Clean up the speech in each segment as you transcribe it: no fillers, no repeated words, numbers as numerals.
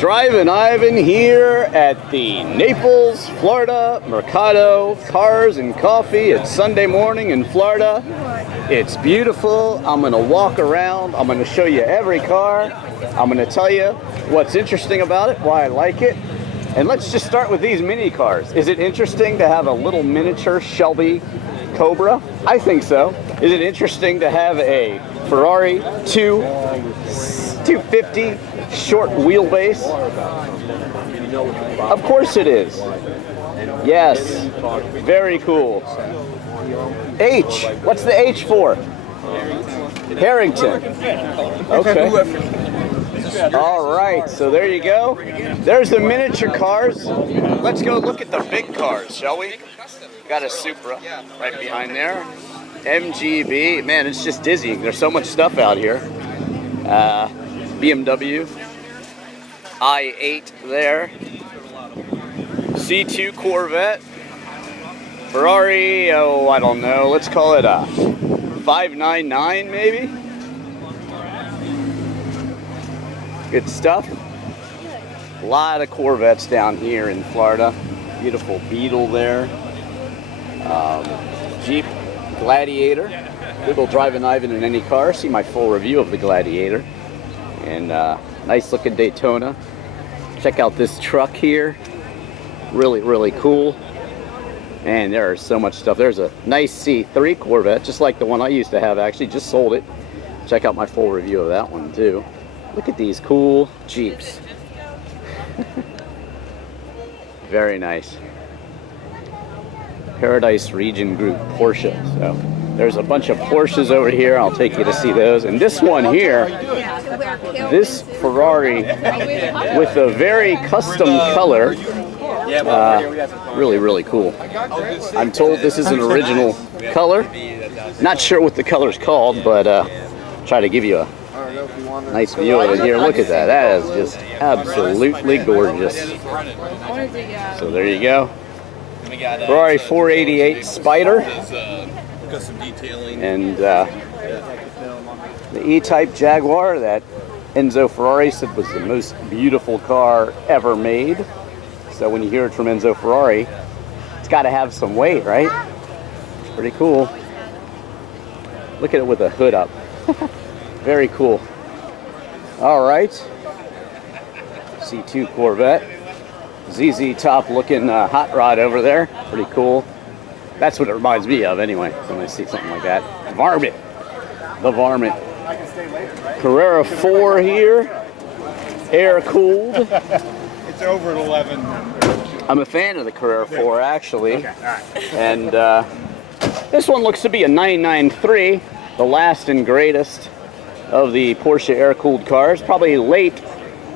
Drivin Ivan here at the Naples, Florida Mercato Cars and Coffee. It's Sunday morning in Florida. It's beautiful. I'm going to walk around. I'm going to show you every car. I'm going to tell you what's interesting about it, why I like it. And let's just start with these mini cars. Is it interesting to have a little miniature Shelby Cobra? I think so. Is it interesting to have a Ferrari 250 short wheelbase? Of course it is. Yes. Very cool. H. What's the H for? Harrington. Okay. All right. So there you go. There's the miniature cars. Let's go look at the big cars, shall we? Got a Supra right behind there. MGB. Man, it's just dizzying. There's so much stuff out here. BMW. i8 there. C2 Corvette. Ferrari, oh, I don't know. Let's call it a 599 maybe. Good stuff. A lot of Corvettes down here in Florida. Beautiful Beetle there. Jeep Gladiator. Google Drivin Ivan in any car. See my full review of the Gladiator. And nice looking Daytona. Check out this truck here. Really, really cool. And there's so much stuff. There's a nice C3 Corvette, just like the one I used to have, actually. Just sold it. Check out my full review of that one too. Look at these cool Jeeps. Very nice. Paradise Region Group Porsche. So there's a bunch of Porsches over here. I'll take you to see those. And this one here, this Ferrari with a very custom color. Really, really cool. I'm told this is an original color. Not sure what the color's called, but try to give you a nice view of it here. Look at that. That is just absolutely gorgeous. So there you go. Ferrari 488 Spider. And the E-Type Jaguar that Enzo Ferrari said was the most beautiful car ever made. So when you hear it from Enzo Ferrari, it's got to have some weight, right? It's pretty cool. Look at it with a hood up. Very cool. All right. C2 Corvette. ZZ Top looking hot rod over there. Pretty cool. That's what it reminds me of anyway, when I see something like that. Varmint. The Varmint. Carrera 4 here. Air cooled. It's over at 11. I'm a fan of the Carrera 4 actually. And this one looks to be a 993, the last and greatest of the Porsche air-cooled cars. Probably late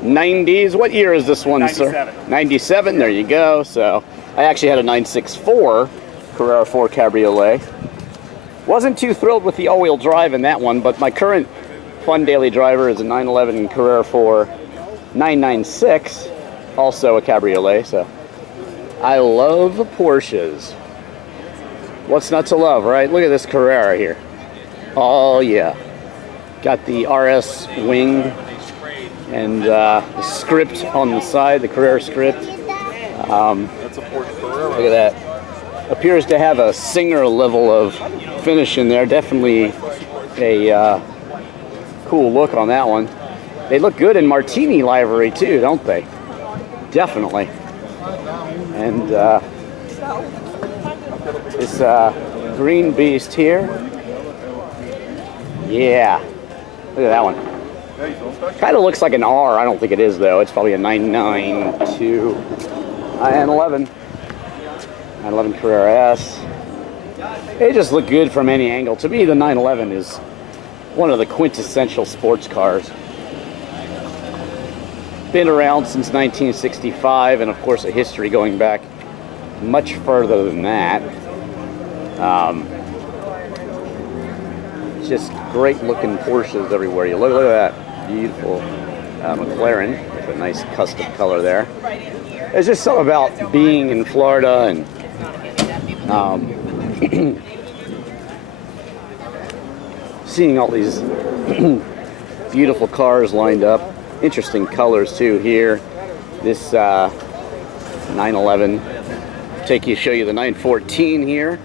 90s. What year is this one, 97. sir? 97, there you go. So I actually had a 964 Carrera 4 Cabriolet. Wasn't too thrilled with the all-wheel drive in that one, but my current fun daily driver is a 911 Carrera 4 996, also a Cabriolet. So I love Porsches. What's not to love, right? Look at this Carrera here. Oh yeah. Got the RS wing and the script on the side, the Carrera script. That's a Porsche Carrera. Look at that. Appears to have a Singer level of finish in there. Definitely a cool look on that one. They look good in Martini livery too, don't they? Definitely. And this green beast here. Yeah. Look at that one. Kind of looks like an R. I don't think it is though. It's probably a 992 911. 911 Carrera S. They just look good from any angle. To me, the 911 is one of the quintessential sports cars. Been around since 1965, and of course a history going back much further than that. Just great looking Porsches everywhere you look. Look at that beautiful McLaren with a nice custom color there. There's just something about being in Florida and seeing all these beautiful cars lined up. Interesting colors too here. This 911. Show you the 914 here.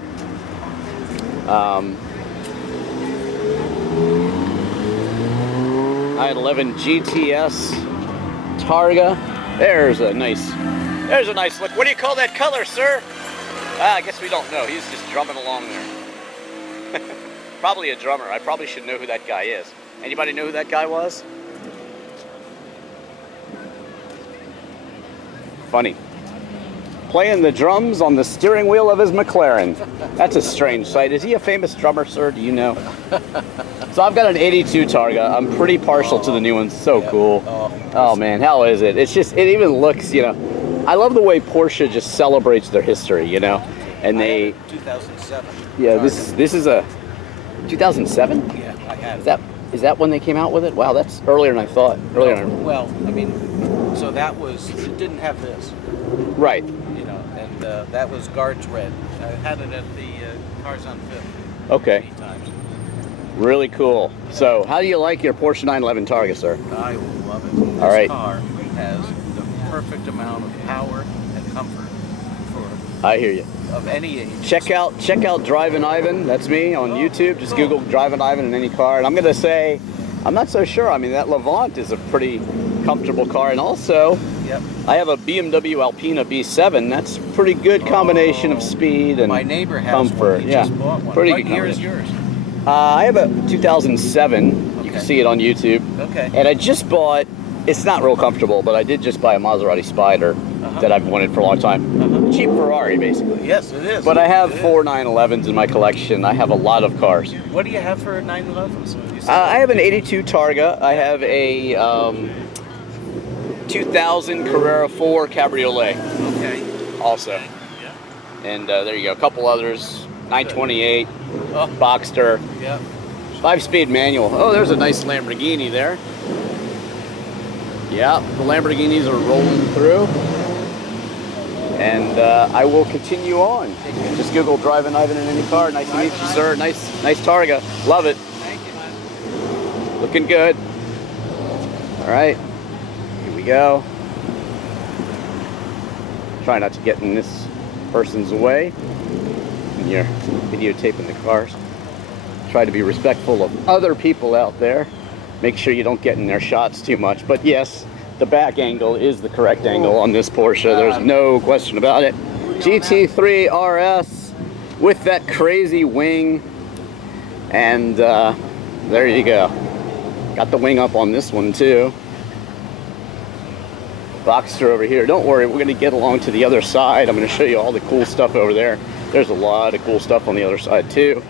911 GTS Targa. There's a nice look. What do you call that color, sir? I guess we don't know. He's just drumming along there. Probably a drummer. I probably should know who that guy is. Anybody know who that guy was? Funny. Playing the drums on the steering wheel of his McLaren. That's a strange sight. Is he a famous drummer, sir? Do you know? So I've got an 82 Targa. I'm pretty partial to the new ones. So cool. Oh man, how is it? It's just, it even looks, you know, I love the way Porsche just celebrates their history, you know? And they... 2007. Yeah, this is a 2007? Yeah, I had it. Is that when they came out with it? Wow, that's earlier than I thought. Earlier. Well, I mean, so that was, it didn't have this. Right. You know, and that was Guards Red. I had it at the Cars on Fifth. Okay. Many times. Really cool. So, how do you like your Porsche 911 Targa, sir? I love it. This All right. car has the perfect amount of power and comfort for I hear you. of any age. Check out Drivin Ivan. That's me on YouTube. Just Google Drivin Ivan in any car. And I'm gonna say, I'm not so sure. I mean, that Levant is a pretty comfortable car, and also, Yep. I have a BMW Alpina B7. That's a pretty good combination of speed and My neighbor has comfort. one. He Yeah, just bought one. pretty What good year is combination. yours? I have a 2007. You can Okay. see it on YouTube. Okay. And I just bought. It's not real comfortable, but I did just buy a Maserati Spider that I've wanted for a long time. Cheap Ferrari, basically. Yes, it is. But I have It is. 4 911s in my collection. I have a lot of cars. What do you have for 911s? I have an 82 Targa. I have a 2000 Carrera 4 Cabriolet Okay. also. Yeah. And there you go. A couple others. 928, Oh. Boxster, Yeah. 5-speed manual. Oh, there's a nice Lamborghini there. Yeah, the Lamborghinis are rolling through. And I will continue on. Just Google Drivin Ivan in any car. Nice to meet you, sir. Nice Targa. Love it. Thank you. Looking good. All right, here we go. Try not to get in this person's way when you're videotaping the cars. Try to be respectful of other people out there. Make sure you don't get in their shots too much. But yes, the back angle is the correct angle on this Porsche. There's no question about it. GT3 RS with that crazy wing. And there you go. Got the wing up on this one too. Boxster over here. Don't worry, we're going to get along to the other side. I'm going to show you all the cool stuff over there. There's a lot of cool stuff on the other side too.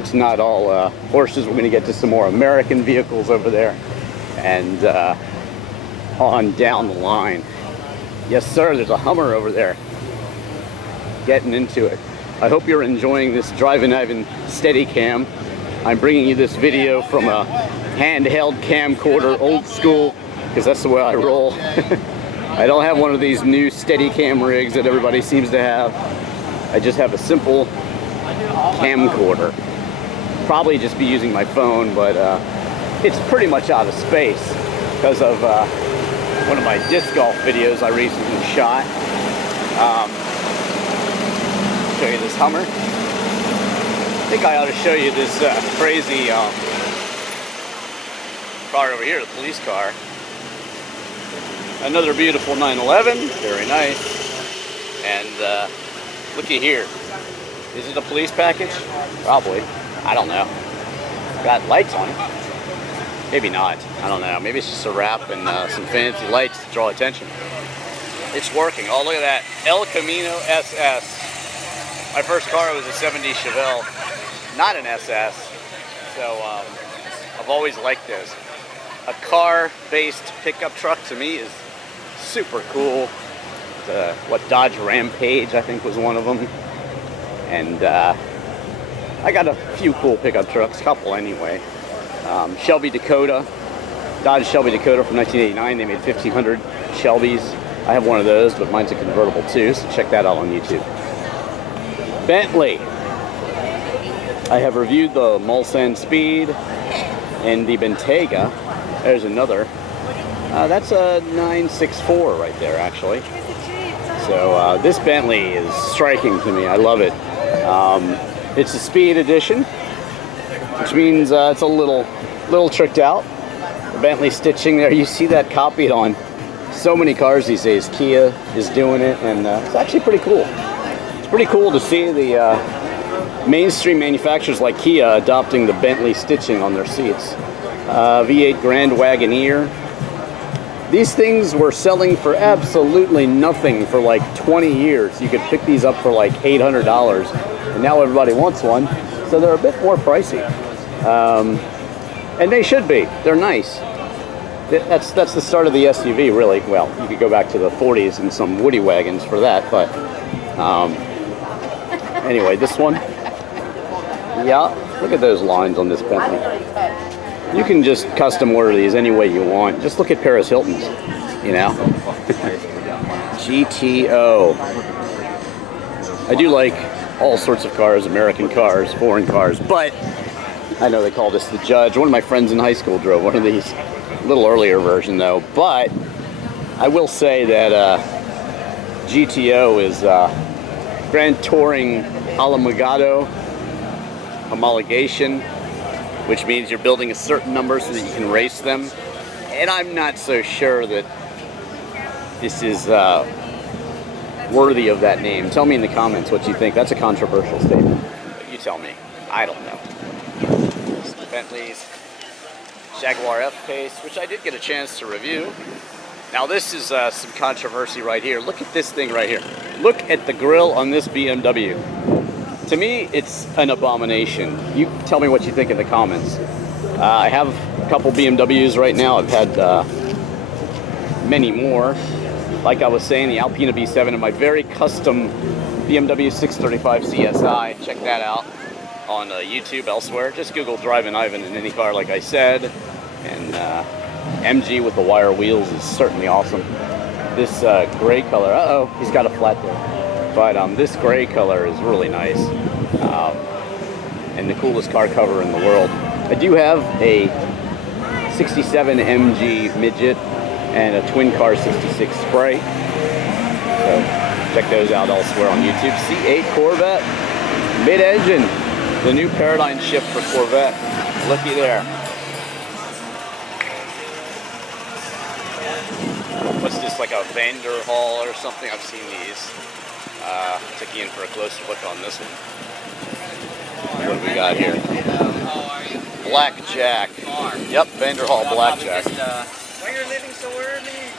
It's not all Porsches. We're going to get to some more American vehicles over there. And on down the line. Yes, sir, there's a Hummer over there. Getting into it. I hope you're enjoying this Drivin Ivan Steadicam. I'm bringing you this video from a handheld camcorder, old school, because that's the way I roll. I don't have one of these new Steadicam rigs that everybody seems to have. I just have a simple camcorder. Probably just be using my phone, but it's pretty much out of space because of one of my disc golf videos I recently shot. Show you this Hummer. I think I ought to show you this crazy car over here, the police car. Another beautiful 911, very nice. And looky here. Is it a police package? Probably. I don't know. Got lights on it. Maybe not. I don't know. Maybe it's just a wrap and some fancy lights to draw attention. It's working. Oh, look at that. El Camino SS. My first car was a 70 Chevelle, not an SS. So I've always liked this. A car-based pickup truck to me is super cool. What Dodge Rampage I think was one of them. And I got a few cool pickup trucks, couple anyway. Shelby Dakota, Dodge Shelby Dakota from 1989. They made 1,500 Shelbys. I have one of those, but mine's a convertible too, so check that out on YouTube. Bentley. I have reviewed the Mulsanne Speed and the Bentayga. There's another That's a 964 right there, actually. So this Bentley is striking to me. I love it. It's a Speed Edition, which means it's a little tricked out. The Bentley stitching there, you see that copied on so many cars these days. Kia is doing it, and it's actually pretty cool. It's pretty cool to see the mainstream manufacturers like Kia adopting the Bentley stitching on their seats. V8 Grand Wagoneer. These things were selling for absolutely nothing for like 20 years. You could pick these up for like $800, and now everybody wants one, so they're a bit more pricey. And they should be. They're nice. That's the start of the SUV, really. Well, you could go back to the 40s and some Woody wagons for that, but anyway, this one. Yeah, look at those lines on this Bentley. You can just custom order these any way you want. Just look at Paris Hilton's, you know. GTO. I do like all sorts of cars, American cars, foreign cars, but I know they call this the Judge. One of my friends in high school drove one of these. A little earlier version though, but I will say that GTO is Grand Touring Homologado homologation, which means you're building a certain number so that you can race them. And I'm not so sure that this is worthy of that name. Tell me in the comments what you think. That's a controversial statement. But you tell me. I don't know. Bentley's Jaguar F-Pace, which I did get a chance to review. Now this is some controversy right here. Look at this thing right here. Look at the grille on this BMW. To me, it's an abomination. You tell me what you think in the comments. I have a couple BMWs right now. I've had many more. Like I was saying, the Alpina B7 and my very custom BMW 635 CSI. Check that out on YouTube, elsewhere. Just Google Drivin Ivan in any car, like I said. And MG with the wire wheels is certainly awesome. This gray color, he's got a flat there. But this gray color is really nice. And the coolest car cover in the world. I do have a 67 MG midget and a twin car 66 spray. So check those out elsewhere on YouTube. C8 Corvette, mid-engine. The new paradigm shift for Corvette. Looky there. What's this, like a Vanderhall or something? I've seen these. Took you in for a closer look on this one. What do we got here? Blackjack. Yep, Vanderhall Blackjack. Why you're living so early?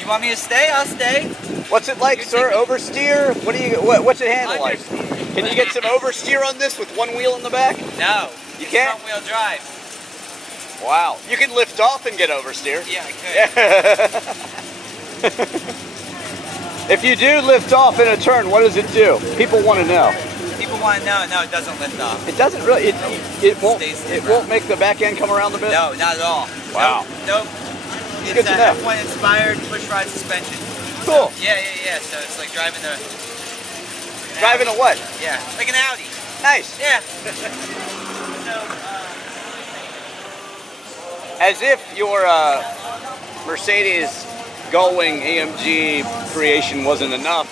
You want me to stay? I'll stay. What's it like, sir? Oversteer? What's it handle like? Can you get some oversteer on this with one wheel in the back? No. You can't? Front wheel drive. Wow. You can lift off and get oversteer. Yeah, I could. If you do lift off in a turn, what does it do? People want to know. People want to know. No, it doesn't lift off. It doesn't really. It won't make the back end come around a bit. No, not at all. Wow. Nope. It's It's good to know. F1 inspired push rod suspension. Cool. Yeah. So it's like driving a. Driving a what? Yeah, like an Audi. Nice. Yeah. As if your Mercedes Gullwing AMG creation wasn't enough,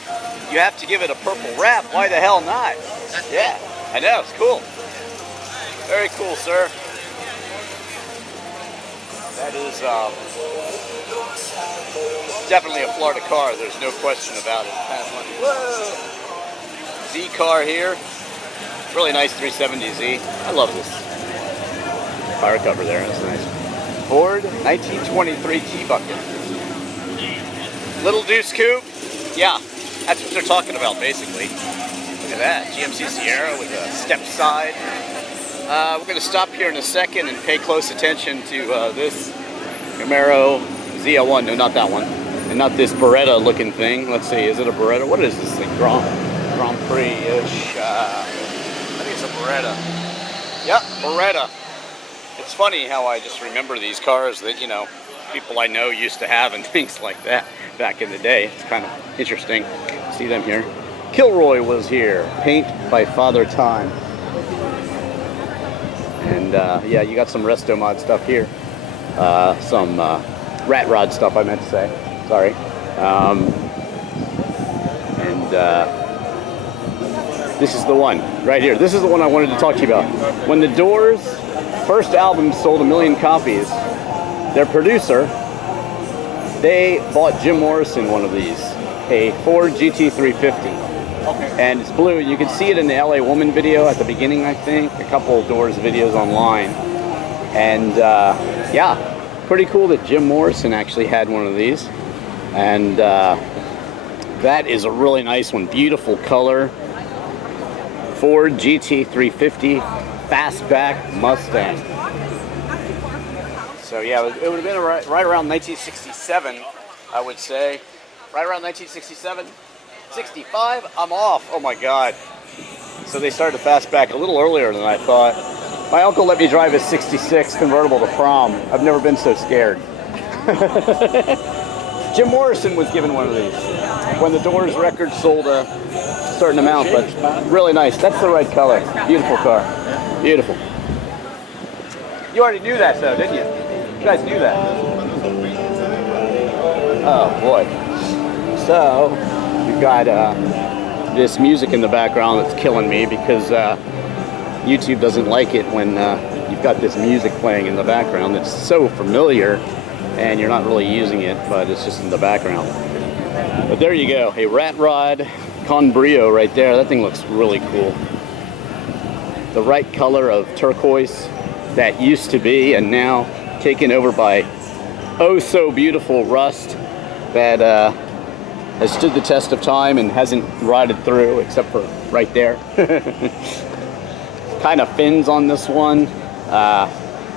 you have to give it a purple wrap. Why the hell not? Yeah, I know, it's cool. Very cool, sir. That is definitely a Florida car, there's no question about it. Whoa. Z car here. Really nice 370Z. I love this fire cover there, that's nice. Ford 1923 T-Bucket. Little Deuce Coupe. Yeah, that's what they're talking about, basically. Look at that. GMC Sierra with a step side. We're going to stop here in a second and pay close attention to this Camaro ZL1. No, not that one. And not this Beretta looking thing. Let's see, is it a Beretta? What is this thing? Grand Prix-ish. I think it's a Beretta. Yep, Beretta. It's funny how I just remember these cars that, you know, people I know used to have and things like that back in the day. It's kind of interesting. See them here. Kilroy was here. Paint by Father Time. And yeah, you got some Resto Mod stuff here. Some rat rod stuff, I meant to say. Sorry. This is the one right here. This is the one I wanted to talk to you about. When the Doors' first album sold 1 million copies, their producer, they bought Jim Morrison one of these, a Ford GT350. And it's blue. You can see it in the LA Woman video at the beginning, I think. A couple of Doors videos online. And yeah, pretty cool that Jim Morrison actually had one of these. And that is a really nice one. Beautiful color. Ford GT350 Fastback Mustang. So yeah, it would have been right around 1967, I would say. Right around 1967. 65, I'm off. Oh my God. So they started the Fastback a little earlier than I thought. My uncle let me drive his 66 convertible to prom. I've never been so scared. Jim Morrison was given one of these when the Doors record sold a certain amount, but really nice. That's the right color. Beautiful car. Beautiful. You already knew that though, didn't you? You guys knew that. Oh boy. So, we've got this music in the background that's killing me because YouTube doesn't like it when you've got this music playing in the background that's so familiar and you're not really using it, but it's just in the background. But there you go, a rat rod Conbrio right there. That thing looks really cool. The right color of turquoise that used to be and now taken over by oh so beautiful rust that has stood the test of time and hasn't rotted through except for right there. Kind of fins on this one.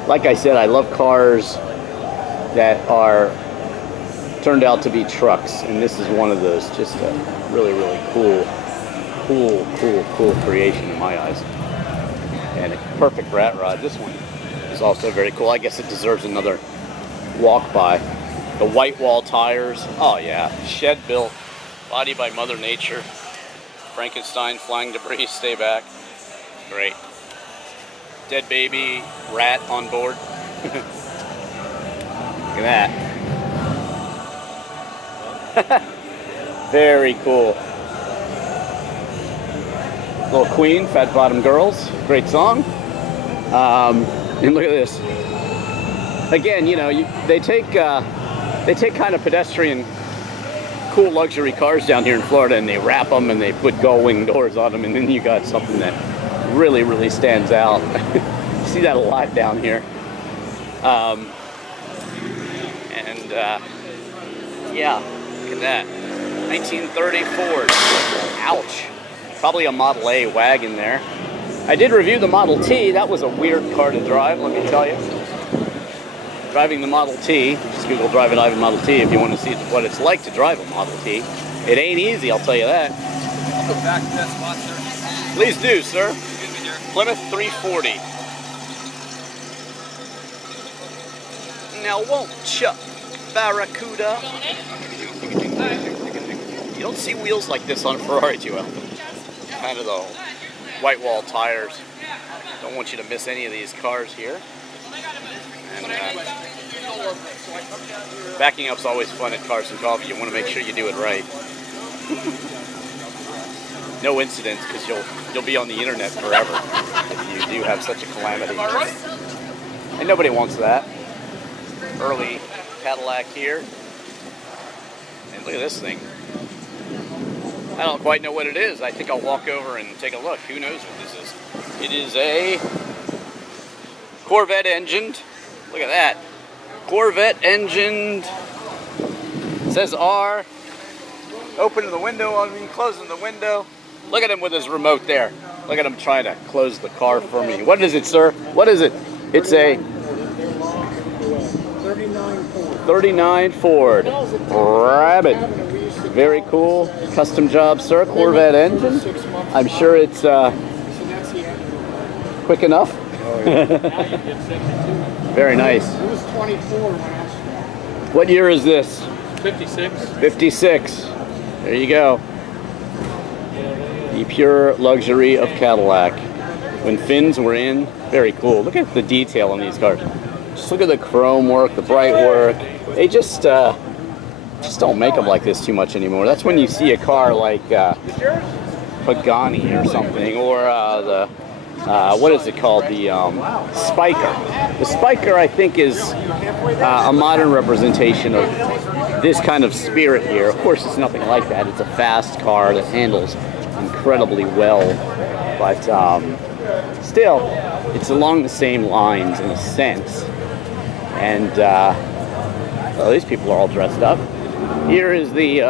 Like I said, I love cars that are turned out to be trucks, and this is one of those. Just a really, really cool creation in my eyes. And a perfect rat rod. This one is also very cool. I guess it deserves another walk by. The white wall tires. Oh yeah, shed built, body by Mother Nature. Frankenstein, flying debris, stay back. Great. Dead baby rat on board. Look at that. Very cool. Little Queen, Fat Bottom Girls. Great song. And look at this. Again, you know, they take kind of pedestrian, cool luxury cars down here in Florida and they wrap them and they put gull-wing doors on them, and then you got something that really, really stands out. You see that a lot down here. Yeah, look at that. 1930 Ford. Ouch. Probably a Model A wagon there. I did review the Model T. That was a weird car to drive, let me tell you. Driving the Model T. Just Google Drivin Ivan Model T if you want to see what it's like to drive a Model T. It ain't easy, I'll tell you that. I'll go back to that spot, sir. Please do, sir. Excuse me, dear. Plymouth 340. Now won't you, Barracuda? You don't see wheels like this on a Ferrari too often. Kind of the white wall tires. Don't want you to miss any of these cars here. And backing up's always fun at Cars and Coffee. You want to make sure you do it right. No incidents, because you'll be on the internet forever if you do have such a calamity. And nobody wants that. Early Cadillac here. And look at this thing. I don't quite know what it is. I think I'll walk over and take a look. Who knows what this is? It is a Corvette engined. Look at that. Corvette engined. It says R. Opening the window on me, closing the window. Look at him with his remote there. Look at him trying to close the car for me. What is it, sir? What is it? It's a 39 Ford Rabbit. Very cool. Custom job, sir. Corvette engine. I'm sure it's quick enough. Very nice. It was 24 when I was. What year is this? 56. 56. There you go. The pure luxury of Cadillac. When fins were in, very cool. Look at the detail on these cars. Just look at the chrome work, the bright work. they just don't make them like this too much anymore. That's when you see a car like Pagani or something, or what is it called? The Spiker. The Spiker, I think, is a modern representation of this kind of spirit here. Of course, it's nothing like that. It's a fast car that handles incredibly well, but still, it's along the same lines in a sense. And well, these people are all dressed up. Here is the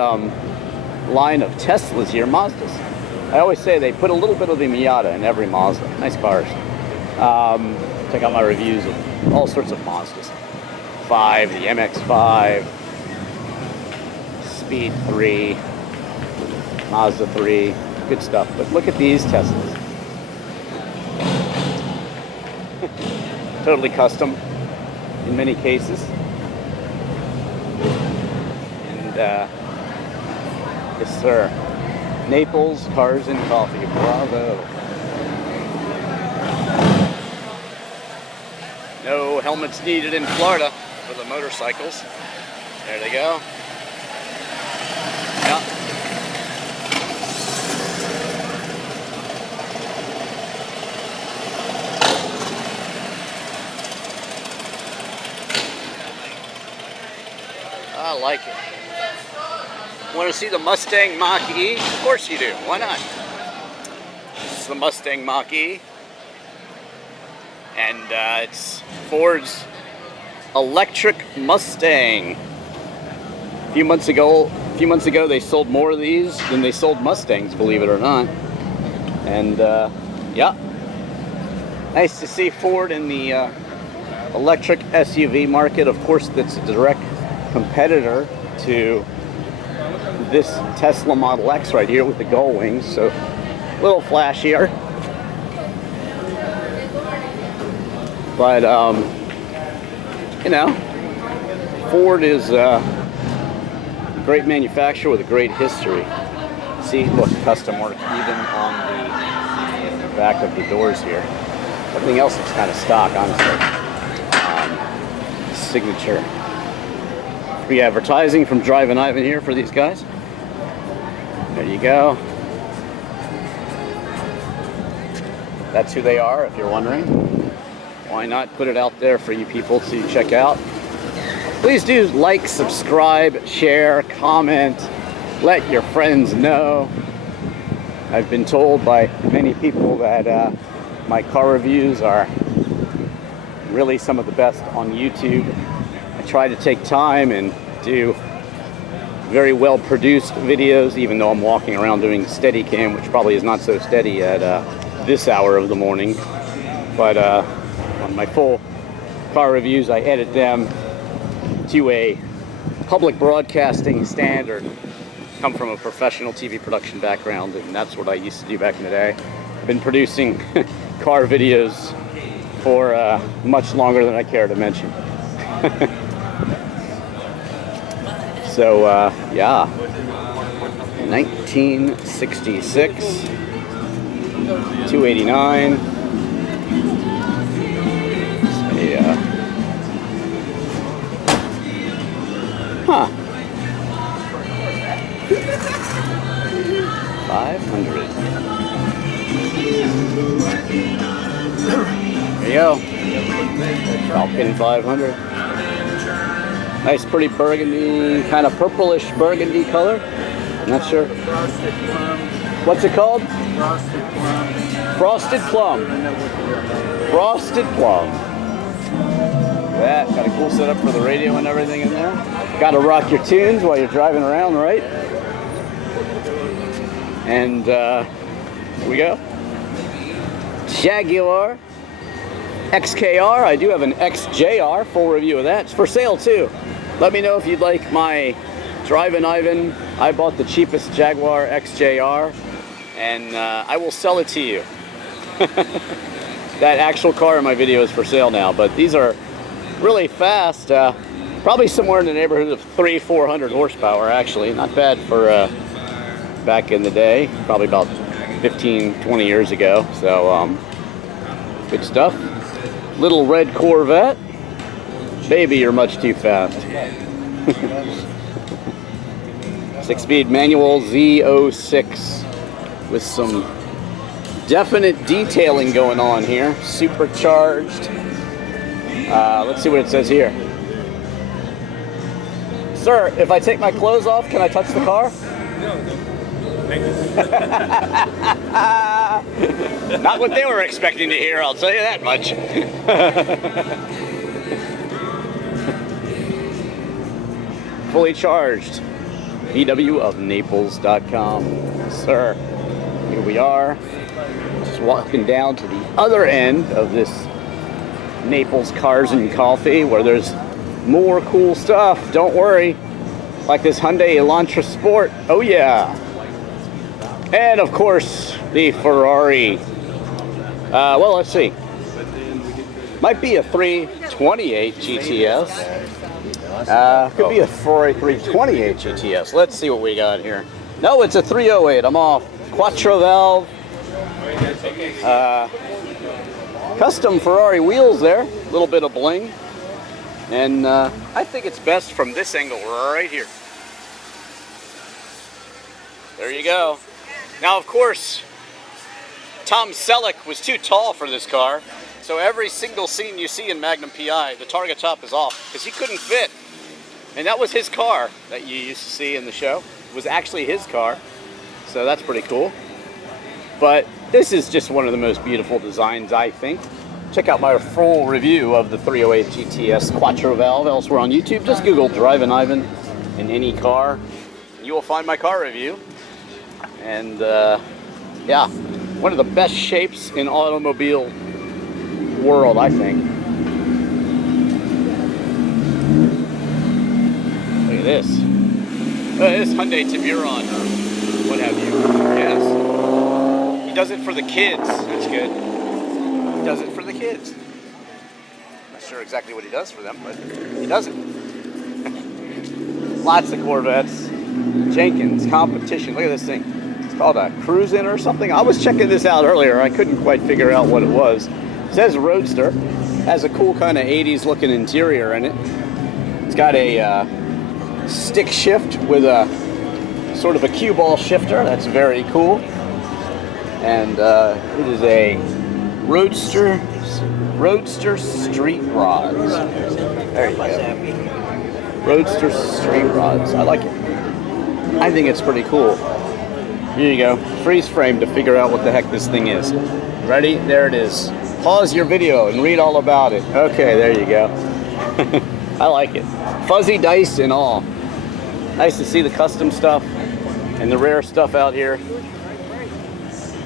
line of Teslas here, Mazdas. I always say they put a little bit of the Miata in every Mazda. Nice cars. Check out my reviews of all sorts of Mazdas. 5, the MX-5, Speed 3, Mazda 3, good stuff. But look at these Teslas. Totally custom in many cases. And yes, sir. Naples, cars and coffee. Bravo. No helmets needed in Florida for the motorcycles. There they go. Yeah. I like it. Want to see the Mustang Mach-E? Of course you do. Why not? This is the Mustang Mach-E. And it's Ford's electric Mustang. A few months ago they sold more of these than they sold Mustangs, believe it or not. And yeah, nice to see Ford in the electric SUV market. Of course, that's a direct competitor to this Tesla Model X right here with the gull wings, so a little flashier. But you know, Ford is a great manufacturer with a great history. See, look, custom work even on the back of the doors here. Everything else looks kind of stock, honestly. Signature. Free advertising from Drivin Ivan here for these guys. There you go. That's who they are, if you're wondering. Why not put it out there for you people to check out? Please do like, subscribe, share, comment, let your friends know. I've been told by many people that my car reviews are really some of the best on YouTube. I try to take time and do very well produced videos, even though I'm walking around doing steady cam, which probably is not so steady at this hour of the morning. But on my full car reviews, I edit them to a public broadcasting standard. Come from a professional TV production background, and that's what I used to do back in the day. I've been producing car videos for much longer than I care to mention. So yeah, 1966, 289. Yeah. Huh. 500. There you go. Falcon 500. Nice, pretty burgundy, kind of purplish burgundy color. I'm not sure. What's it called? Frosted plum. Frosted plum. That got a cool setup for the radio and everything in there. Got to rock your tunes while you're driving around, right? And here we go. Jaguar Xkr. I do have an XJR, full review of that. It's for sale too. Let me know if you'd like my Drivin Ivan. I bought the cheapest Jaguar XJR, and I will sell it to you. That actual car in my video is for sale now, but these are really fast. Probably somewhere in the neighborhood of 300-400 horsepower, actually. Not bad for back in the day. Probably about 15-20 years ago. So good stuff. Little red Corvette. Baby, you're much too fast. Six-speed manual Z06 with some definite detailing going on here. Supercharged. Let's see what it says here. Sir, if I take my clothes off, can I touch the car? No. Thank you. Not what they were expecting to hear, I'll tell you that much. Fully charged. VWofNaples.com. Sir, here we are. Just walking down to the other end of this Naples Cars and Coffee where there's more cool stuff. Don't worry. Like this Hyundai Elantra Sport. Oh yeah. And of course, the Ferrari. Well, let's see. Might be a 328 GTS. Could be a Ferrari 328 GTS. Let's see what we got here. No, it's a 308. I'm off. Quattro valve. Custom Ferrari wheels there. A little bit of bling. And I think it's best from this angle right here. There you go. Now, of course, Tom Selleck was too tall for this car, so every single scene you see in Magnum PI, the Targa top is off because he couldn't fit. And that was his car that you used to see in the show. It was actually his car, so that's pretty cool. But this is just one of the most beautiful designs, I think. Check out my full review of the 308 GTS Quattro valve elsewhere on YouTube. Just Google Drivin Ivan in any car. You will find my car review. And yeah, one of the best shapes in automobile world, I think. Look at this. Look at this Hyundai Tiburon, or what have you. Yes. He does it for the kids. That's good. He does it for the kids. Not sure exactly what he does for them, but he does it. Lots of Corvettes. Jenkins competition. Look at this thing. Called a Cruisin' or something. I was checking this out earlier. I couldn't quite figure out what it was. It says Roadster. Has a cool kind of 80s looking interior in it. It's got a stick shift with a sort of a cue ball shifter. That's very cool. And it is a Roadster street rods. There you go. Roadster street rods. I like it. I think it's pretty cool. Here you go. Freeze frame to figure out what the heck this thing is. Ready? There it is. Pause your video and read all about it. Okay, there you go. I like it. Fuzzy dice and all. Nice to see the custom stuff and the rare stuff out here.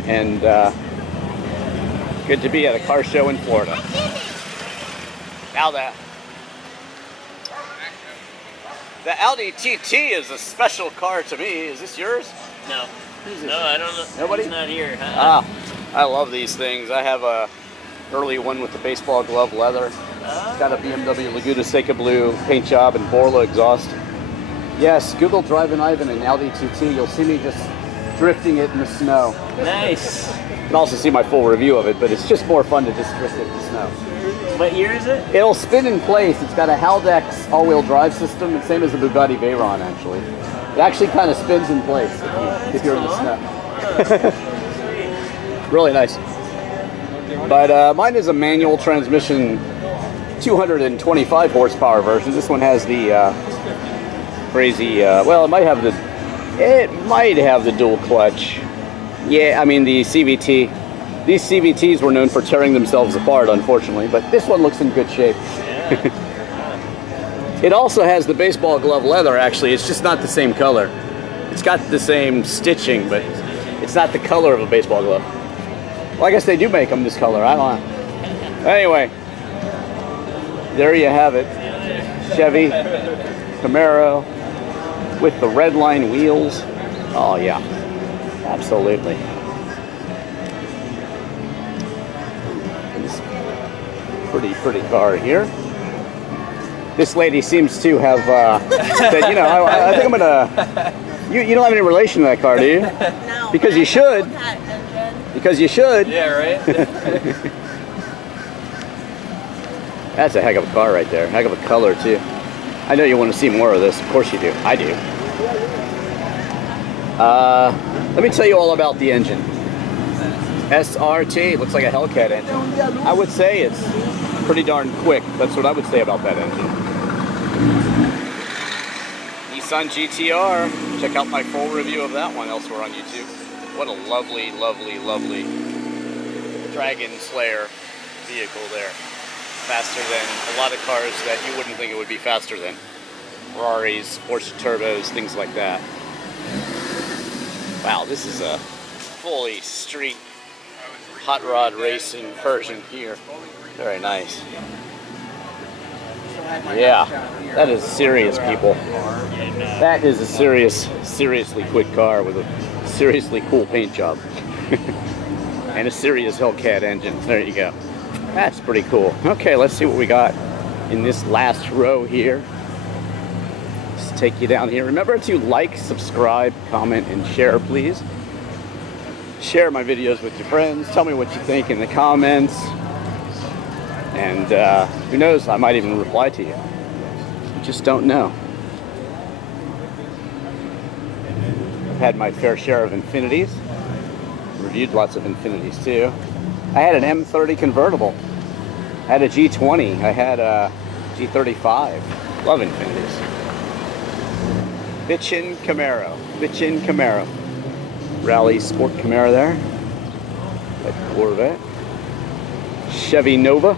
And good to be at a car show in Florida. Now that the Audi TT is a special car to me. Is this yours? No. No, I don't know. Nobody? He's not here. Ah, I love these things. I have a early one with the baseball glove leather. It's got a BMW Laguna Seca Blue paint job and Borla exhaust. Yes, Google Drivin Ivan and Audi TT. You'll see me just drifting it in the snow. Nice. You can also see my full review of it, but it's just more fun to just drift it in the snow. What year is it? It'll spin in place. It's got a Haldex all-wheel drive system, the same as the Bugatti Veyron, actually. It actually kind of spins in place if you're in the snow. Really nice. But mine is a manual transmission, 225 horsepower version. This one has the crazy. Well, it might have the dual clutch. Yeah, I mean the CVT. These CVTs were known for tearing themselves apart, unfortunately, but this one looks in good shape. It also has the baseball glove leather, actually. It's just not the same color. It's got the same stitching, but it's not the color of a baseball glove. Well, I guess they do make them this color. I don't know. Anyway, there you have it. Chevy Camaro with the red line wheels. Oh, yeah. Absolutely. Pretty car here. This lady seems to have said, you know, I think I'm gonna. You don't have any relation to that car, do you? No. Because you should. Because you should. Yeah, right? That's a heck of a car right there. Heck of a color too. I know you want to see more of this. Of course you do. I do. Let me tell you all about the engine. SRT, looks like a Hellcat engine. I would say it's pretty darn quick. That's what I would say about that engine. Nissan GTR. Check out my full review of that one elsewhere on YouTube. What a lovely, lovely, lovely Dragon Slayer vehicle there. Faster than a lot of cars that you wouldn't think it would be faster than. Ferraris, Porsche turbos, things like that. Wow, this is a fully street hot rod racing version here. Very nice. Yeah, that is serious, people. That is a seriously quick car with a seriously cool paint job. And a serious Hellcat engine. There you go. That's pretty cool. Okay, let's see what we got in this last row here. Let's take you down here. Remember to like, subscribe, comment, and share, please. Share my videos with your friends. Tell me what you think in the comments. And who knows, I might even reply to you. You just don't know. I've had my fair share of Infinities. Reviewed lots of Infinities too. I had an M30 convertible. I had a G20. I had a G35. Love Infinities. Bitchin' Camaro. Bitchin' Camaro. Rally Sport Camaro there. That Corvette. Chevy Nova.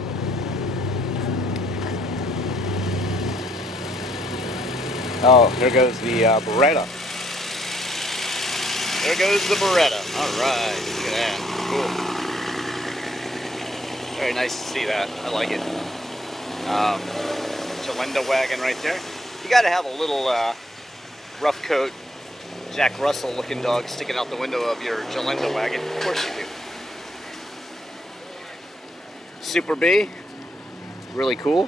Oh, here goes the Beretta. There goes the Beretta. All right, look at that. Cool. Very nice to see that. I like it. Jalenda wagon right there. You got to have a little rough coat, Jack Russell looking dog sticking out the window of your Jalenda wagon. Of course you do. Super B. Really cool.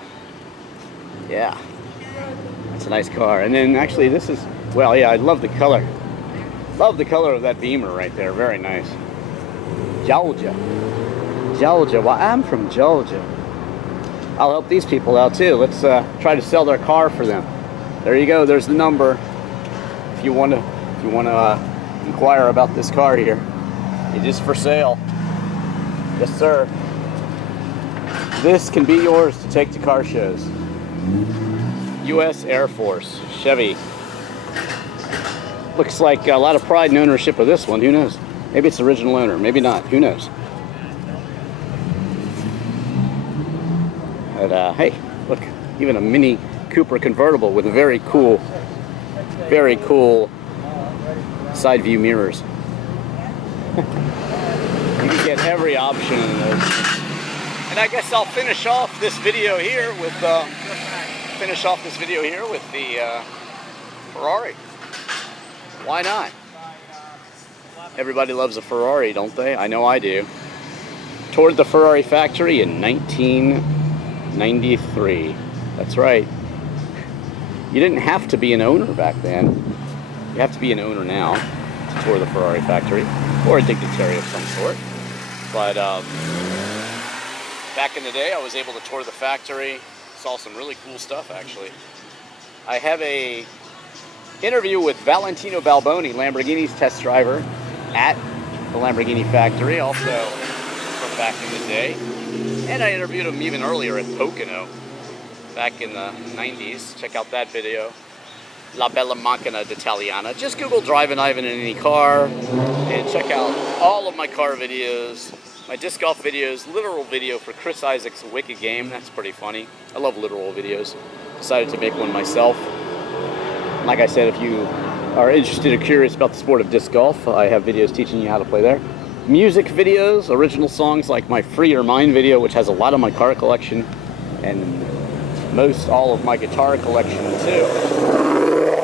Yeah. That's a nice car. And then actually this is, well, yeah, I love the color. Love the color of that Beamer right there. Very nice. Georgia. Georgia. Well, I'm from Georgia. I'll help these people out too. Let's try to sell their car for them. There you go. There's the number. If you want to inquire about this car here, it is for sale. Yes, sir. This can be yours to take to car shows. U.S. Air Force Chevy. Looks like a lot of pride and ownership of this one. Who knows? Maybe it's the original owner. Maybe not. Who knows? But hey, look, even a Mini Cooper convertible with a very cool side view mirrors. You can get every option in those. And I guess I'll finish off this video here with the Ferrari. Why not? Everybody loves a Ferrari, don't they? I know I do. Toured the Ferrari Factory in 1993. That's right. You didn't have to be an owner back then. You have to be an owner now to tour the Ferrari Factory, or a dignitary of some sort. But back in the day, I was able to tour the factory. Saw some really cool stuff, actually. I have a interview with Valentino Balboni, Lamborghini's test driver, at the Lamborghini factory, also from back in the day. And I interviewed him even earlier at Pocono, back in the 90s. Check out that video. La Bella Macchina d'Italiana. Just Google Drivin Ivan in any car, and check out all of my car videos, my disc golf videos, literal video for Chris Isaac's Wicked Game. That's pretty funny. I love literal videos. Decided to make one myself. Like I said, if you are interested or curious about the sport of disc golf, I have videos teaching you how to play there. Music videos, original songs like my Free Your Mind video, which has a lot of my car collection, and most all of my guitar collection too.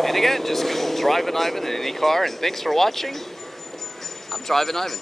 And again, just Google Drivin Ivan in any car, and thanks for watching. I'm Drivin Ivan.